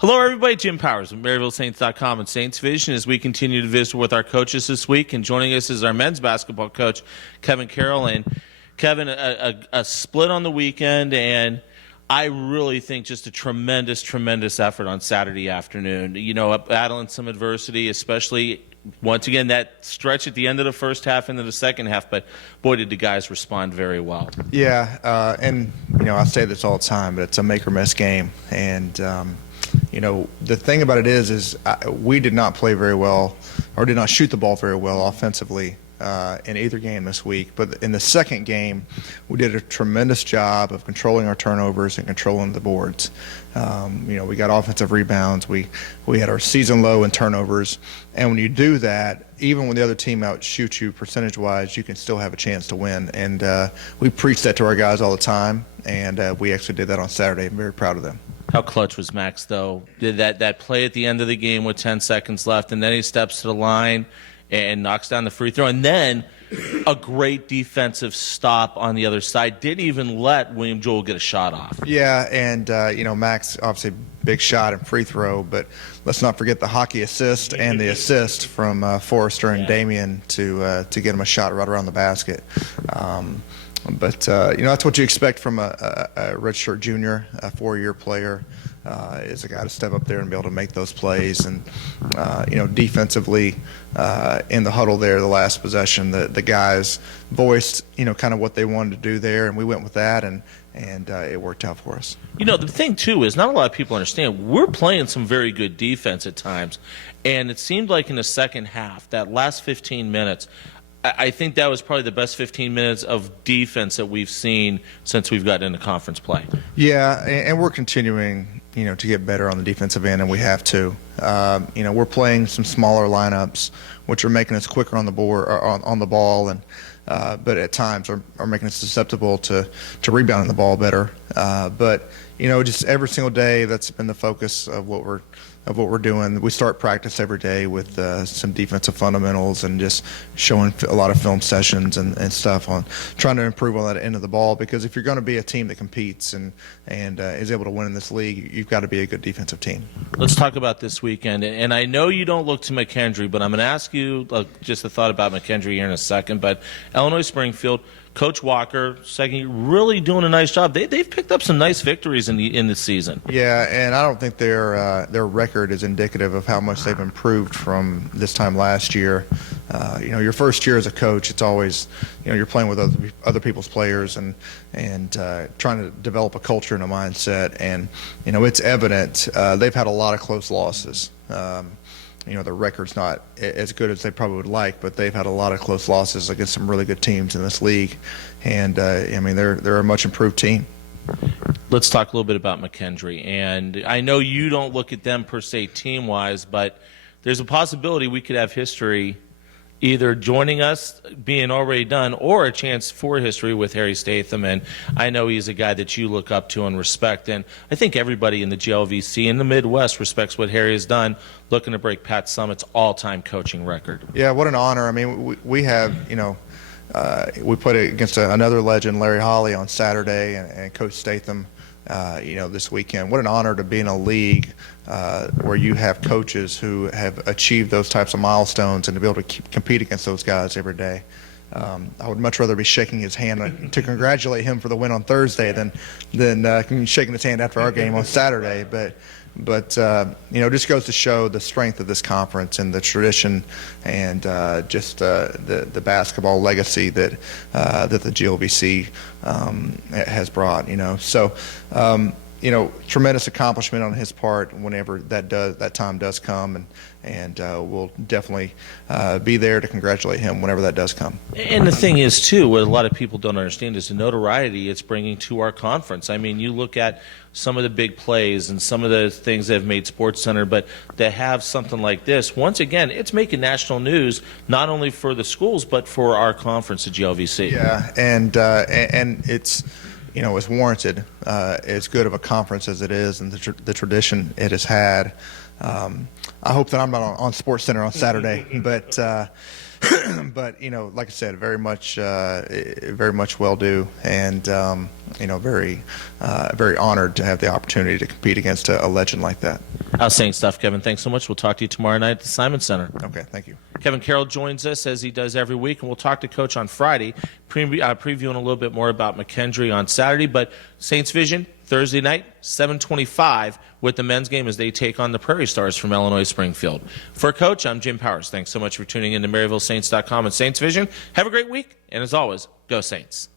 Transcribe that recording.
Hello, everybody. Jim Powers of MaryvilleSaints.com and Saints Vision as we continue to visit with our coaches this week. And joining us is our men's basketball coach, Kevin Carroll. And Kevin, a split on the weekend, and I really think just a tremendous, tremendous effort on Saturday afternoon. You know, battling some adversity, especially once again that stretch at the end of the first half into the second half. But boy, did the guys respond very well. Yeah, and you know, I say this all the time, but it's a make or miss game, and you know, the thing about it is we did not play very well, or did not shoot the ball very well offensively in either game this week. But in the second game, we did a tremendous job of controlling our turnovers and controlling the boards. You know, we got offensive rebounds. We had our season low in turnovers. And when you do that, even when the other team outshoots you percentage-wise, you can still have a chance to win. And we preach that to our guys all the time, and we actually did that on Saturday. I'm very proud of them. How clutch was Max, though? Did that play at the end of the game with 10 seconds left, and then he steps to the line and knocks down the free throw, and then a great defensive stop on the other side. Didn't even let William Joel get a shot off. Yeah, and you know, Max, obviously big shot and free throw, but let's not forget the hockey assist and the assist from Forrester and Damian to get him a shot right around the basket. But you know, that's what you expect from a redshirt junior, a four-year player, is a guy to step up there and be able to make those plays. And you know, defensively, in the huddle there, the last possession, the guys voiced, you know, kind of what they wanted to do there, and we went with that, and it worked out for us. You know, the thing too is not a lot of people understand we're playing some very good defense at times, and it seemed like in the second half, that last 15 minutes. I think that was probably the best 15 minutes of defense that we've seen since we've gotten into conference play. Yeah, and we're continuing, you know, to get better on the defensive end, and we have to. You know, we're playing some smaller lineups, which are making us quicker on the board, or on the ball, and but at times are making us susceptible to rebounding the ball better. But you know, just every single day, that's been the focus of what we're doing. We start practice every day with some defensive fundamentals and just showing a lot of film sessions and stuff on trying to improve on that end of the ball, because if you're going to be a team that competes and is able to win in this league, you've got to be a good defensive team. Let's talk about this weekend. And I know you don't look to McKendree, but I'm going to ask you just a thought about McKendree here in a second. But Illinois Springfield, Coach Walker, second, really doing a nice job. They've picked up some nice victories in the season. Yeah, and I don't think their record is indicative of how much they've improved from this time last year. You know, your first year as a coach, it's always, you know, you're playing with other people's players and trying to develop a culture and a mindset. And you know, it's evident they've had a lot of close losses. You know, their record's not as good as they probably would like, but they've had a lot of close losses against some really good teams in this league. And I mean, they're a much improved team. Let's talk a little bit about McKendree. And I know you don't look at them per se team-wise, but there's a possibility we could have history either joining us, being already done, or a chance for history with Harry Statham. And I know he's a guy that you look up to and respect. And I think everybody in the GLVC in the Midwest respects what Harry has done, looking to break Pat Summitt's all-time coaching record. Yeah, what an honor. I mean, we have, you know, we put it against another legend, Larry Holly, on Saturday, and Coach Statham, you know, this weekend. What an honor to be in a league where you have coaches who have achieved those types of milestones and to be able to compete against those guys every day. I would much rather be shaking his hand to congratulate him for the win on Thursday than shaking his hand after our game on Saturday. But you know, it just goes to show the strength of this conference and the tradition and just the basketball legacy that the GLVC has brought. You know, so you know, tremendous accomplishment on his part whenever that time does come, and we'll definitely be there to congratulate him whenever that does come. And the thing is, too, what a lot of people don't understand is the notoriety it's bringing to our conference. I mean, you look at some of the big plays and some of the things that have made SportsCenter, but to have something like this, once again, it's making national news, not only for the schools, but for our conference, the GLVC. Yeah, and it's, you know, it's warranted. As good of a conference as it is, and the tradition it has had. I hope that I'm not on SportsCenter on Saturday, but but you know, like I said, very much well due, and you know, very honored to have the opportunity to compete against a legend like that. Outstanding stuff, Kevin. Thanks so much. We'll talk to you tomorrow night at the Simon Center. Okay, thank you. Kevin Carroll joins us as he does every week, and we'll talk to Coach on Friday, previewing a little bit more about McKendree on Saturday. But Saints Vision, Thursday night, 7:25 with the men's game as they take on the Prairie Stars from Illinois Springfield. For Coach, I'm Jim Powers. Thanks so much for tuning in to MaryvilleSaints.com and Saints Vision. Have a great week, and as always, go Saints.